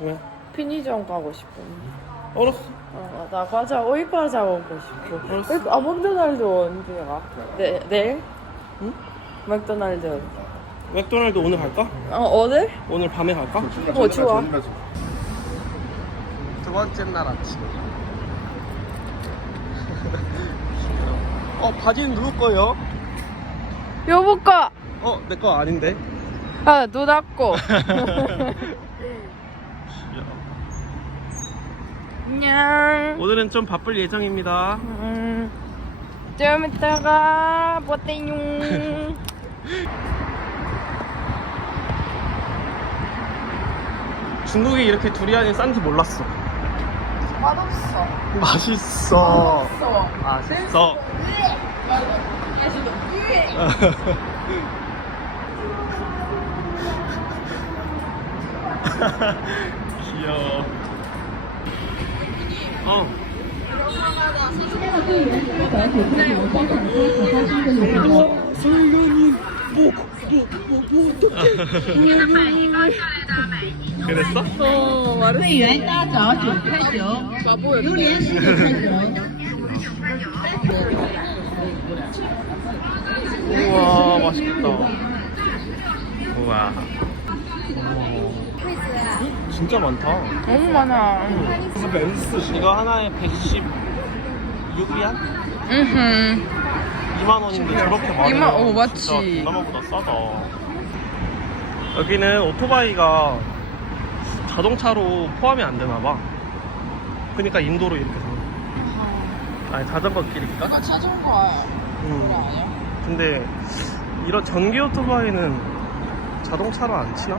왜? 편의점 가고 싶어. 알았어. 어, 나 과자, 오이 과자 먹고 싶어. 왜- 아, 맥도날드 언제 가? 네, 내일? 응? 맥도날드. 맥도날드 오늘 갈까? 어, 오늘? 오늘 밤에 갈까? 어, 좋아. 두 번째 날 아침. 어 바지는 누구 거예요? 여보 거! 어 내 거 아닌데. 아, 누나 거. 안녕. 오늘은 좀 바쁠 예정입니다. 음, 좀 이따가 보태용. 중국이 이렇게 두리안이 싼지 몰랐어. 맛없어. 맛있어. 없어. 맛있어. 귀여워. 어. 설련이 뭐뭐뭐뭐 어떡해 그랬어? 어, 말했어. 会员大枣九块九， 바보였다. 榴莲十九块九。 우와 맛있겠다 우와 진짜 많다 너무 많아. 이거 하나에 116위안? 음. 2만 원인데 저렇게 많이 이만- 어, 맞지. 진짜 동남아보다 싸다 여기는 오토바이가 자동차로 포함이 안 되나 봐 그러니까 인도로 이렇게 돼 아니 자전거 길이니까? 아, 자전거 음. 아니야? 근데 이런 전기 오토바이는 자동차로 안 치나?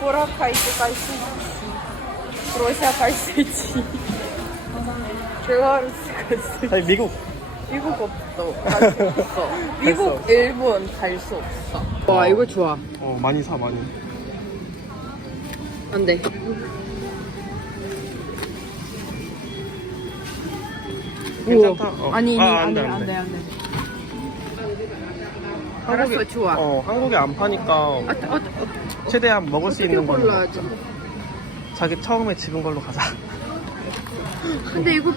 보라 카이도 갈수 있지. 러시아 갈수 있지. 벨라루스 갈수 있지. 아니 미국 미국 없어. 갈 수 없어. 미국, 일본 갈 수 없어. 와 이거 좋아. 어 많이 사 많이. 안 돼. 괜찮다. 어. 아니, 아, 안안 돼, 돼, 안안 돼. 돼, 안 돼. 알았어, 좋아. 어 한국에 안 파니까 아, 어, 어, 최대한 먹을 수 있는 걸로 골라야지. 자기 처음에 집은 걸로 가자. 근데 이거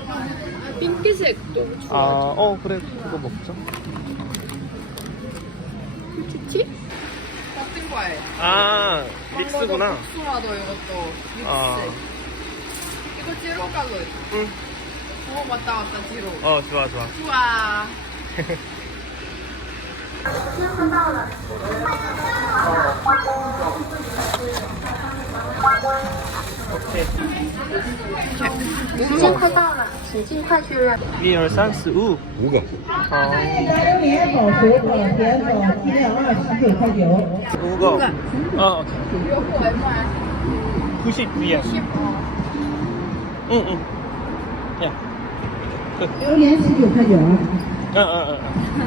핑크색도 좋아. 아 어 그래 그거 먹자. 키티? 같은 거예요. 아 믹스구나. 복숭아도 이것도 믹스. 아. 이거 뒤로 가고 응. 두번 왔다 갔다 뒤로. 어 좋아 좋아. 좋아. 已经快到了，请尽快确认。一二三四五，五个。好。五个。啊。呼吸，闭眼。嗯嗯。榴莲十九块九。嗯嗯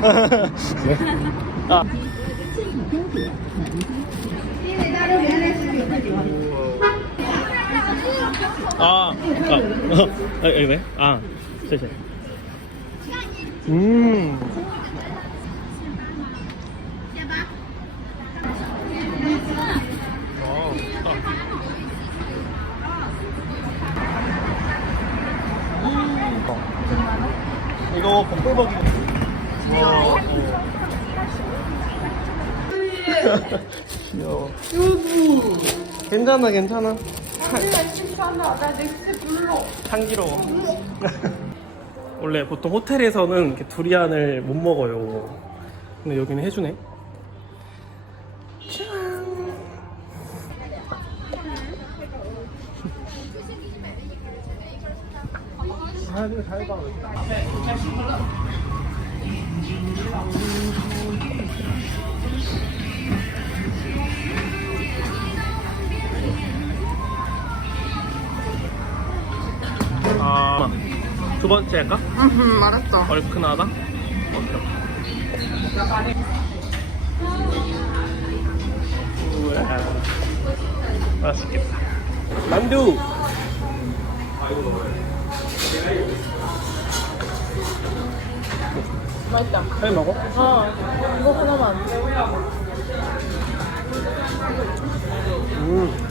嗯。行。啊。 아, 아, 어, 에, 에, 왜? 아, 谢谢. 음. 음. 어. 이거 볶음밥이 와, 어. 귀여워. 괜찮아, 괜찮아. 향기로워. 원래 보통 호텔에서는 이렇게 두리안을 못 먹어요. 근데 여기는 해주네. 짠. 아, 이거 잘 봐. 두 번째 할까? 음, 알았어. 얼큰하다? 우와. 맛있겠다. 만두! 맛있다. 빨리 먹어. 어, 이거 하나만. 음.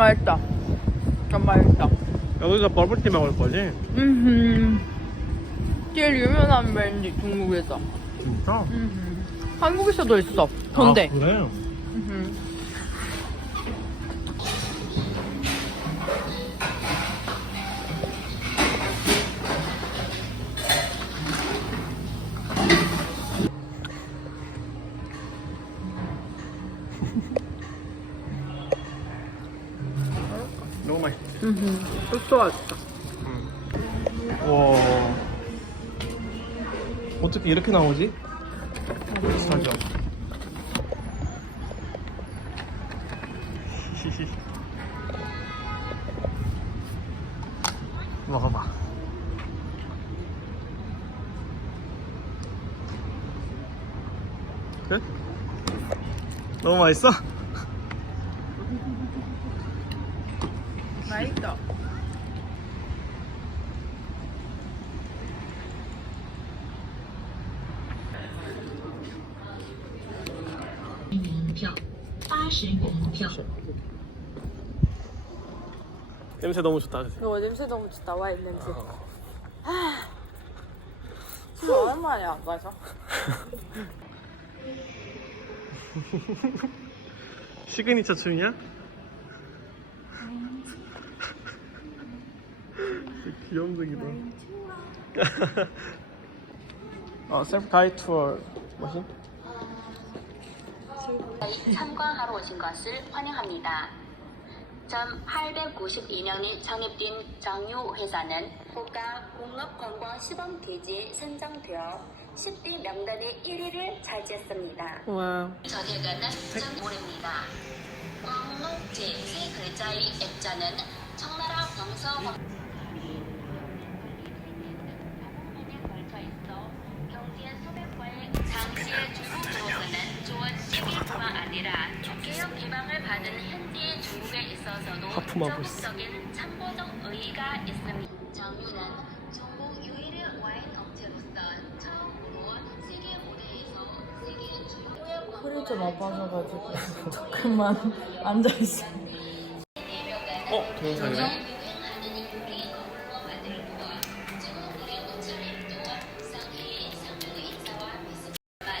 맛있다. 맛있다. 좀 맛있다. 여기가 버블티 먹을 거지? 음, 제일 유명한 브랜드 중국에서. 진짜? 음, 한국에서도 있어. 아, 그래? 음. 음, 또 맛있다. 와. 어떻게 이렇게 나오지? 비슷하죠? 먹어봐. 끝? 너무 맛있어? 냄새 너무 좋다, 그치? 이거 냄새 너무 좋다. 와인 냄새. 아, 술 얼마만에 안 마셔? 시그니처 춤이야? 귀염둥이다. 어, 셀프 가이드 투어 머신? 참관하러 오신 것을 환영합니다. 1892년에 창립된 장유 회사는 국가 공업관광 시범 대지에 선정되어 10대 명단의 1위를 차지했습니다. 와. 저택은 전모입니다 광록 제3 글자의 액자는 청나라 광서 세계 주요 허리 좀 아파서가지고 조금만 앉아있어. 어? 동영상이네?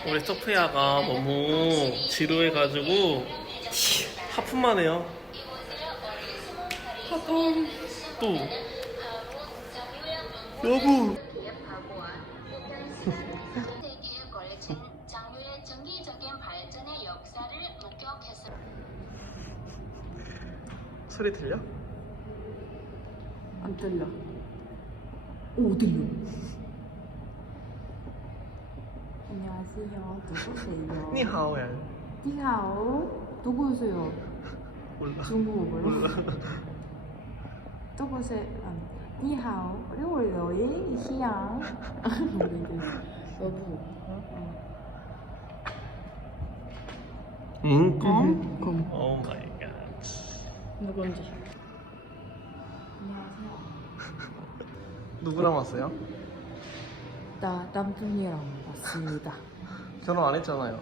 우리 소피아가 너무 지루해가지고 하품만 해요. 하품. 또. 여보. 소리 들려? 안 들려. 오, 들려. 안녕하세요. 누구세요? 니하오야. 니하오. 누구세요? 몰라. 중국어 몰라? 몰라. 여보. 응? 검? 검. 오 마이 갓. 누군지. 누구랑 왔어요? 나 남편이랑 왔습니다. 결혼 안 했잖아요.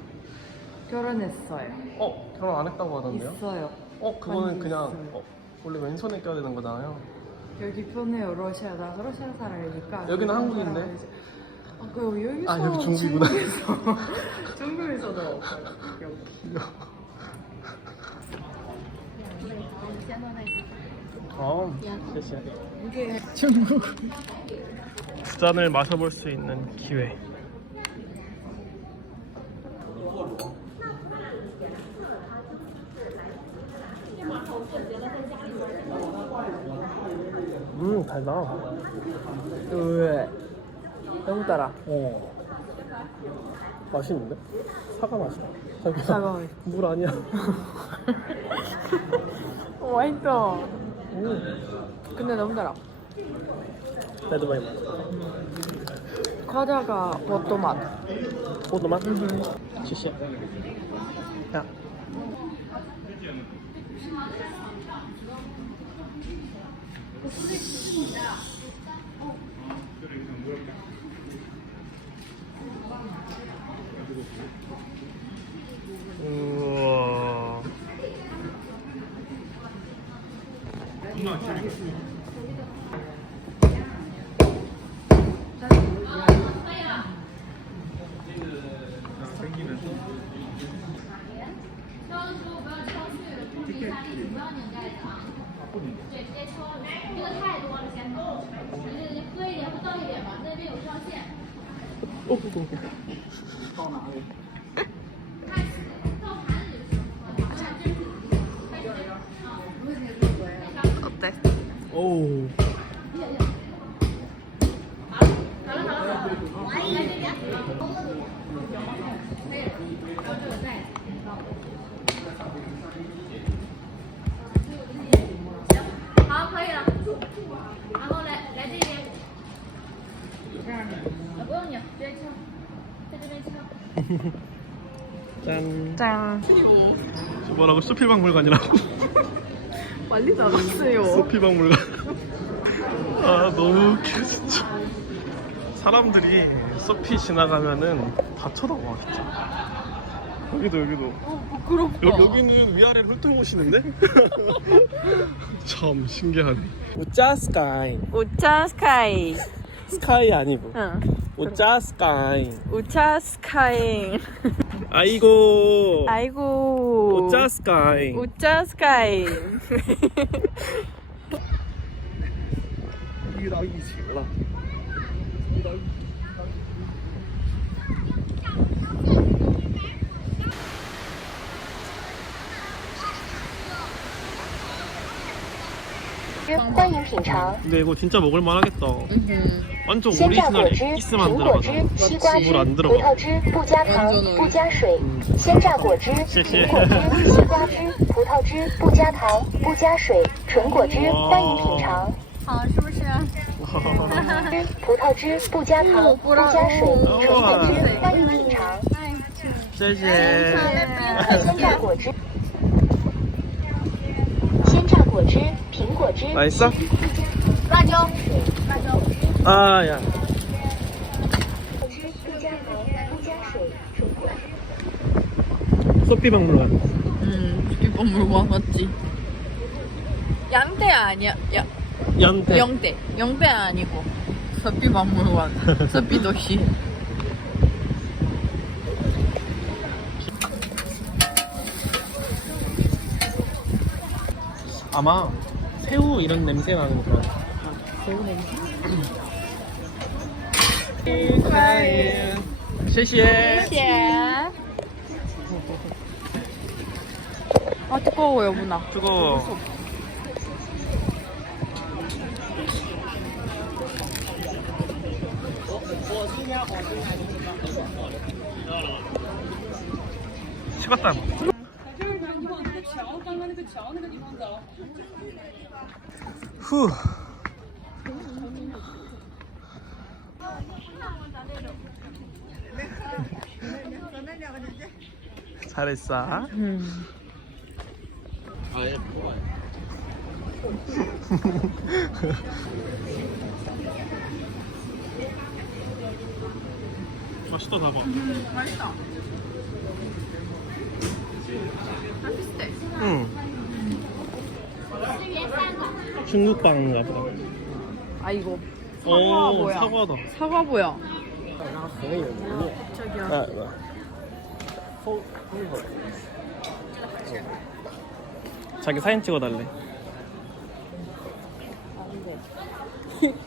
결혼했어요. 어? 결혼 안 했다고 하던데요? 있어요. 어? 그거는 그냥 있어요. 어, 원래 왼손에 껴야 되는 거잖아요. 여기 편해요. 러시아. 나 러시아 사람이니까. 여기는 한국인데? 아, 그 여기서 아, 여기 중국이구나. 중국에서 중국에서도 여기. 어,谢谢. 이게 중국. 두 잔을 마셔볼 수 있는 기회. 음, 달다. 왜? 너무 달아. 어. 맛있는데? 사과 맛이야. 자기야. 사과 맛. 물 아니야. 어, 맛있다. 음. 근데 너무 달아. 나도 많이 먹어. 과자가 버터 맛. 포도맛? 시시. 야. 우와. 对，直接抽。这个太多了，嫌多。你你喝一点，喝倒一点吧。那边有上限。哦不不不，倒哪里？ 짠. 짠. 뭐라고 수필박물관이라고? 빨리 나갔어요. 소피박물관. 아 너무 웃겨 진짜. 사람들이 소피 지나가면은 다 쳐다봐 진짜. 여기도 여기도. 부끄럽다. 여기 여기는 위아래를 훑어보시는데? 참 신기하네. 우짜 스카이. 우차 스카이. 스카이 아니고. 응. 우짜 스카이. 우차 스카이. 아이고. 아이고. 우짜 스카이. 우차 스카이. 遇到疫情了。 欢迎品尝 근데 이거 진짜 먹을 만하겠다. 완전 鲜榨果 오리지널 汁、 이스만 苹果汁 들어가잖아. 、西瓜汁、 물 안 葡 들어가. 萄汁，不加糖，不加水。嗯鲜榨果汁、谢谢苹果汁、西瓜汁、葡萄汁，不加糖，不加水，纯果汁。哇欢迎品尝。葡萄汁不加糖，不加水，纯果汁。欢迎品尝。谢谢。鲜榨果汁。 맛있어? 맞아. 맞아. 아, 야. 소피 박물관. 음, 소피 박물관 맞지. 양떼 아니야. 야. 영대. 영대. 영대 아니고. 소피 박물관. 소피 도시. 아마 새우 이런 냄새 나는 그런. 새우 냄새. 축하해. 谢谢. 예. 아, 뜨거워요, 문아. 뜨거워. 식었다. 후. 잘했어. 음. 맛있다 다봐. 맛있다. 맛있대. 응. 중국빵인가 보다. 아, 이거. 사과 오, 뭐야? 사과다. 사과 뭐야? 저기요. 아, 나. 자기 사진 찍어달래.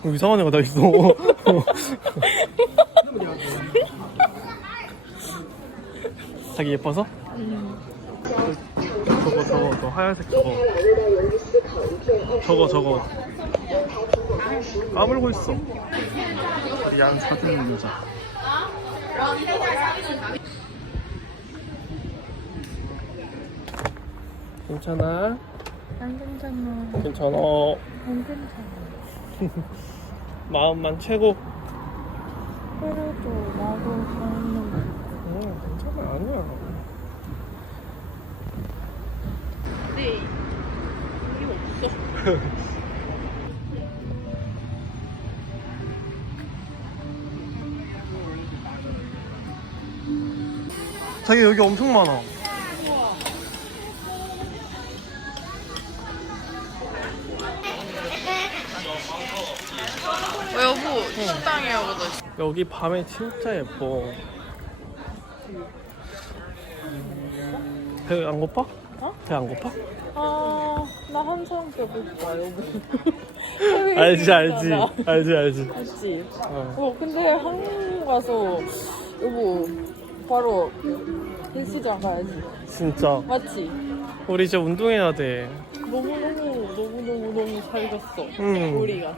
어, 이상한 애가 다 있어. 자기 예뻐서? 저거 저거 저 하얀색 저거 저거 저거 까불고 있어 양 사진 여자 괜찮아? 안 괜찮아. 괜찮아. 안 괜찮아. 마음만 최고. 그래도 나도 사는 응, 괜찮아. 아니야. 네. 이거 없어. 자기 여기 엄청 많아. 어, 여보. 여기 밤에 진짜 예뻐. 배 안 고파? 어? 배안 고파? 아, 나 한참 배고파, 여보. 알지 알지 알지 알지. 알지? 어. 어, 근데 한국 가서, 여보, 바로 헬스장 가야지. 진짜 맞지? 우리 이제 운동해야 돼. 너무너무, 너무너무너무 살겠어. 응. 우리가.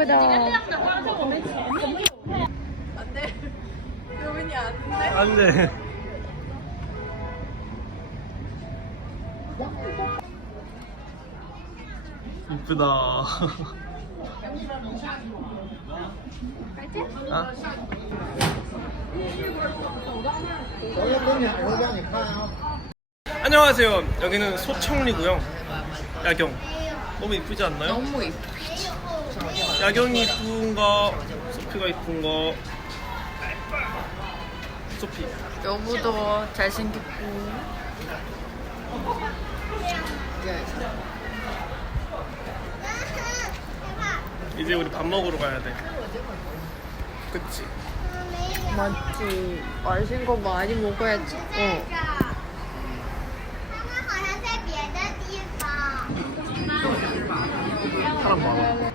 또, 또 이쁘다. 안 돼. 여빈이 안 돼. 안 돼. 이쁘다. 아? 안녕하세요. 여기는 소청리고요. 야경. 너무 이쁘지 않나요? 너무 이뻐. 야경이 이쁜 거, 소피가 이쁜 거. 소피. 여보도 잘생겼고. 이제 우리 밥 먹으러 가야 돼. 그치? 맞지. 맛있는 거 많이 먹어야지. 어. 사람 많아.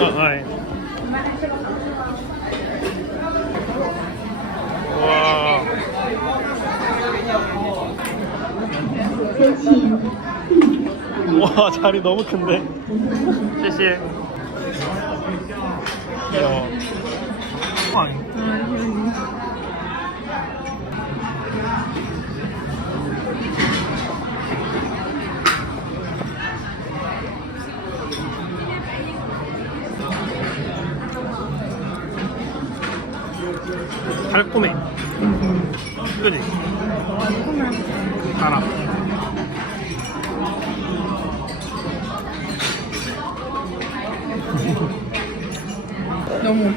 아, 아 예. 와. 와 자리 너무 큰데 시시 와.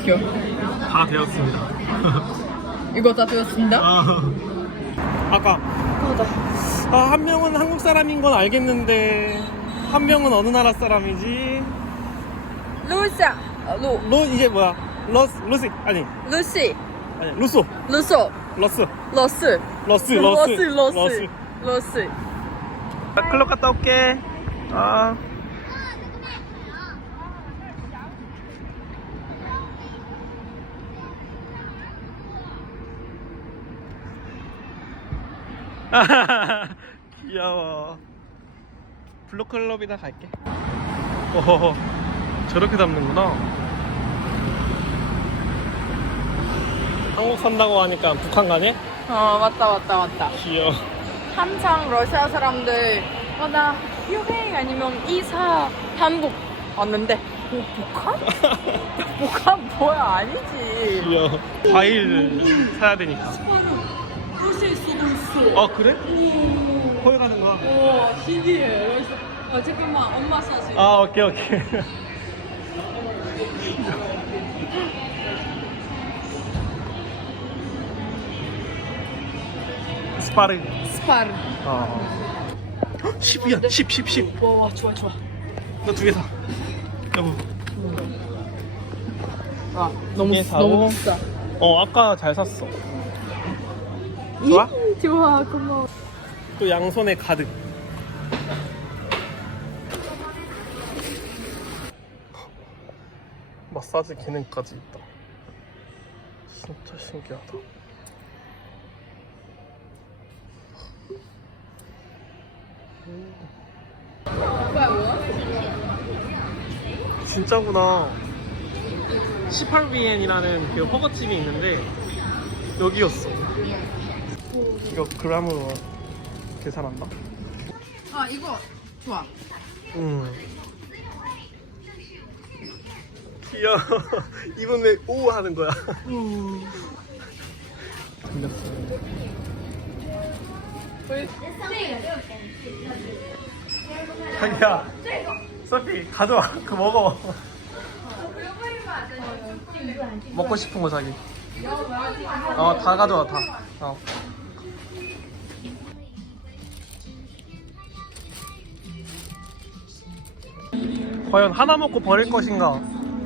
웃겨. 다 되었습니다. 이거 다 되었습니다. 아, 아까 아, 한 명은 한국 사람인 건 알겠는데 한 명은 어느 나라 사람이지? 루시아, 루, 로 이제 뭐야? 러스 루시 아니 루시, 아니 루소 루소, 러스 러스, 러스 러스 러스, 러스, 러스. 나 클럽 갔다 올게. 아. 귀여워. 블루클럽이나 갈게. 오호호. 저렇게 잡는구나. 한국 산다고 하니까 북한 가니? 어, 맞다, 맞다, 맞다. 귀여워. 한창 러시아 사람들, 어, 나 여행 아니면 이사 한국 왔는데, 어, 북한? 북한 뭐야, 아니지. 귀여워. 과일 사야 되니까. 루시아 있어도 있어. 아 그래? 거기 가는 거야? 오, 신기해. 러시아. 어, 잠깐만, 엄마 사진. 아 오케이 오케이. 스파르. 스파르. 어. 10이야 10 10 10. 와, 좋아, 좋아. 너 두 개 사. 여보. 아, 너무, 예, 사고. 너무 비싸. 어 아까 잘 샀어. 좋아? 좋아 고마워. 또 양손에 가득. 마사지 기능까지 있다. 진짜 신기하다. 진짜구나. 18BN이라는 그 허거집이 있는데 여기였어. 이거 그람으로 계산한다. 아 이거 좋아. 음. 귀여워. 이분 왜 오 하는 거야? 들렸어. 자기야, 소피 가져와. 그 먹어. 먹고 싶은 거 자기. 어, 다 가져와 다. 어. 과연 하나 먹고 버릴 것인가?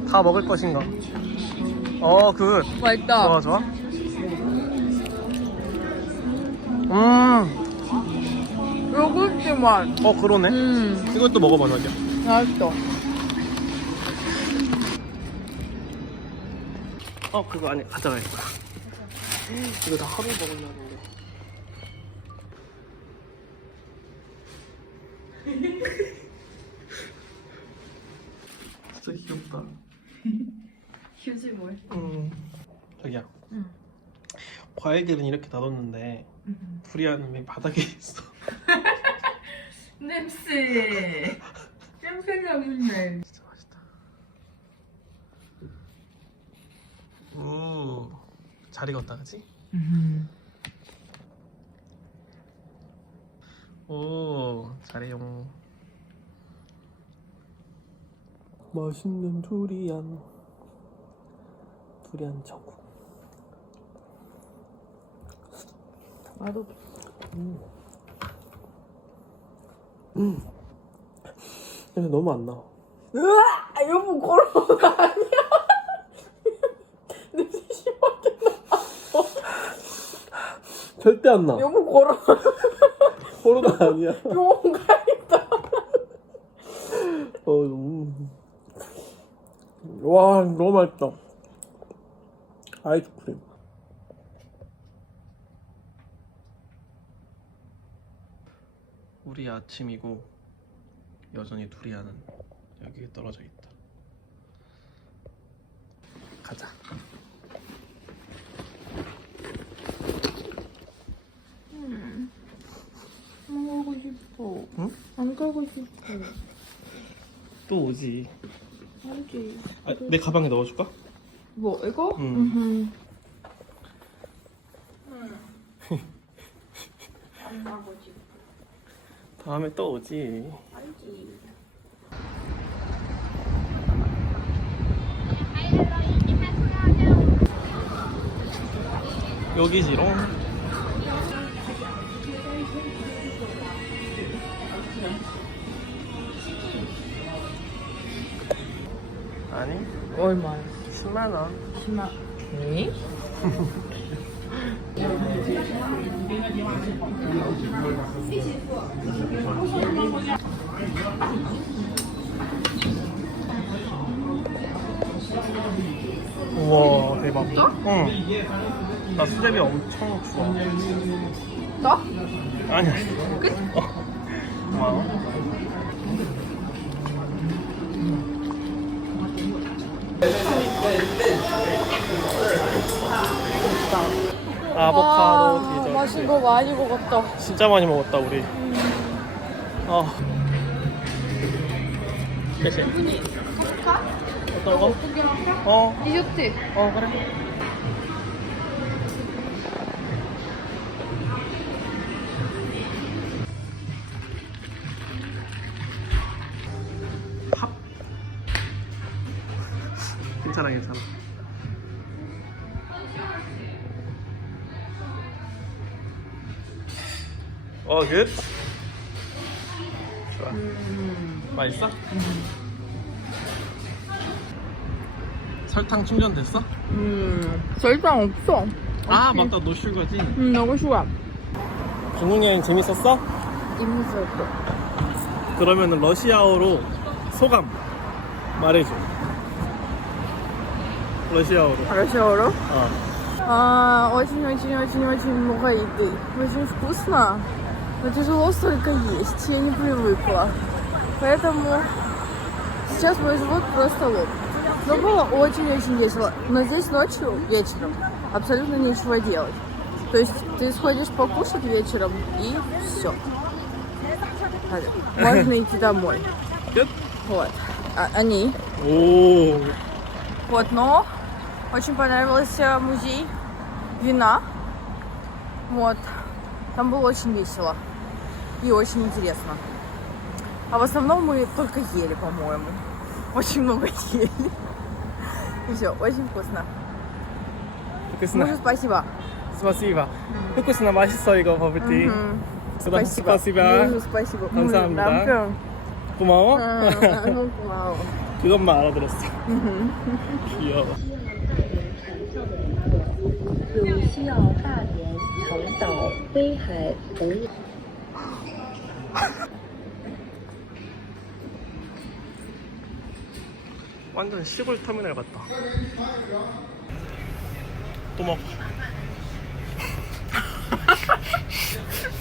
다 먹을 것인가? 어, 굿. 맛있다. 좋아, 좋아. 음, 요구르트 맛. 어, 그러네. 음 이것도 먹어봐, 자기야. 맛있어. 어, 그거 아니, 가져가야겠다. 이거 다 하루 먹으려는데. 진짜 귀엽다. 휴지 뭘? 음, 자기야. 과일들은 이렇게 놔뒀는데, 두리안은 왜 바닥에 있어? 냄새. 냄새 나는데. 진짜 맛있다. 오, 잘 익었다, 그치? 오, 잘해용. 맛있는 두리안. 두리안 천국. 맛없어. 근데 너무 안 나. 으아! 여보 코로나 아니야? 냄새 심하게 나. 절대 안 나. 여보 코로나. 코로나 아니야. 병원 가야겠다. 어, 음. 와, 너무 맛있다. 아이스크림. 우리 아침이고 여전히 두리안은 여기에 떨어져 있다. 가자. 안 가고 싶어. 응? 안 가고 싶어. 또 오지. 알지. 아, 내 가방에 넣어줄까? 뭐 이거? 응. 응. 다음에 또 오지. 여기지롱. 아니, 얼마야? 10만 원. 심하. 네? 우와, 대박. 응. 나 수제비 엄청 좋아. 나? 아니, 아니. 어. 고마워. 아보카도 디저트. 마신 거 많이 먹었다. 진짜 많이 먹었다 우리. 어. 대신. 어떤 거? 어. 디저트. 어 그래. 팝. 괜찮아 괜찮아. 어 굿. 좋아. 맛있어? 설탕 충전됐어? 음, 설탕 없어. 아 맞다 너 슈거지 음, 너무 좋아. 중국 여행 재밌었어? 재밌었어. 그러면 러시아어로 소감 말해줘 러시아어로. 러시아어로? 어. А, Очень-очень-очень-очень много еды. Очень вкусно. Но тяжело столько есть. Я не привыкла. Поэтому сейчас мой живот просто лопнет. Но было очень-очень весело. Но здесь ночью, вечером, абсолютно нечего делать. То есть ты сходишь покушать вечером и все. Можно идти домой. Вот. А- они. 오. Вот, но очень понравился музей вина. Вот. Там было очень весело и очень интересно. А в основном мы только ели, по-моему. Очень много ели. И все, очень вкусно. вкусно. Мужу спасибо. 스파시바. вкусно 맛있어 이거 버블티. Мгм. 그다음 Спасибо. 스파시바. Мужу спасибо. 감사합니다. Муж, 남편. 고마워. 아, 너무 고마워. 그것만 알아들었어. 귀여워. 有西澳大连、长岛、威海等 완전 시골 터미널 같다. 또 먹어.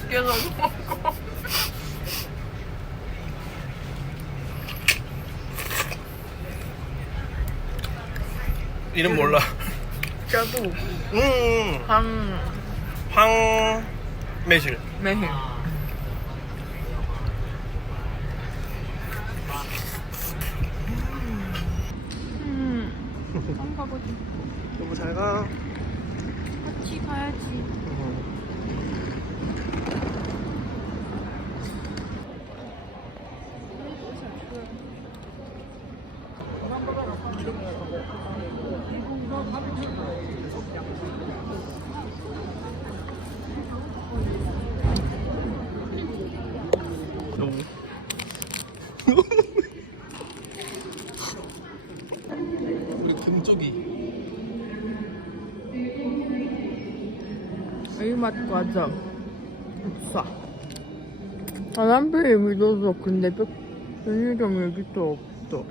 계속 먹고. 이름 몰라. 저도 음. 한황 매실. 매 일. 여보 잘 가. 같이 가야지. 여보. 우리 금쪽이. 이맛 과자. 싸. 아, 남편이 믿어서 근데 편- 편의점 여기 또 없어.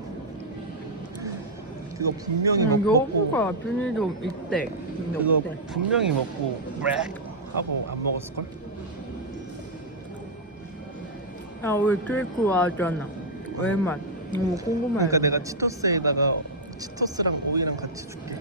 그거 분명히 응, 먹고. 여보가 편의점 있대. 근데 그거 없대. 분명히 먹고 브렉 하고 안 먹었을 걸? 아, 왜 케이크 하잖아. 왜 맛? 너무 궁금해. 그러니까 내가 치토스에다가 치토스랑 오이랑 같이 줄게.